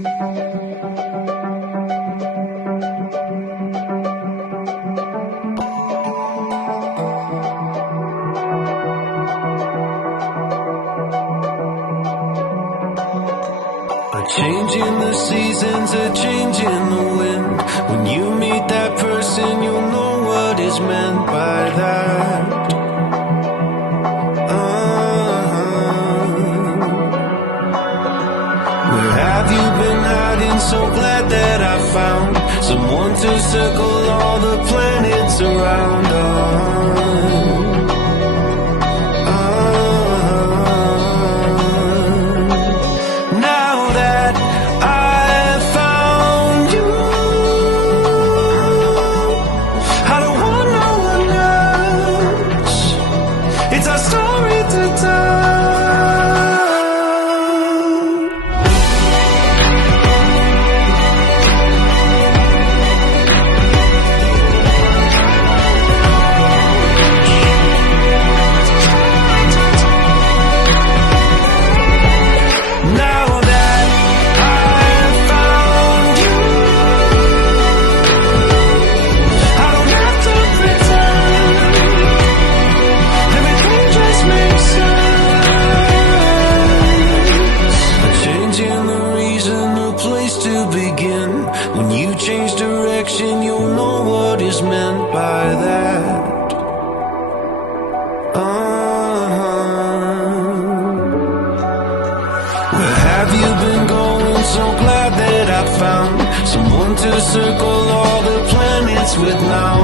A change in the seasons, a change in the wind. When you meet that person, you'll know what is meant by that. Where have you been hiding? So glad that I found someone to circle all the planets around. It's our story to tell. Now that I've found you, I don't have to pretend. Everything just makes sense. A change in the reason, a place to begin. When you change direction, you'll know what is meant by that. Where have you been going? So glad that I found someone to circle all the planets with now.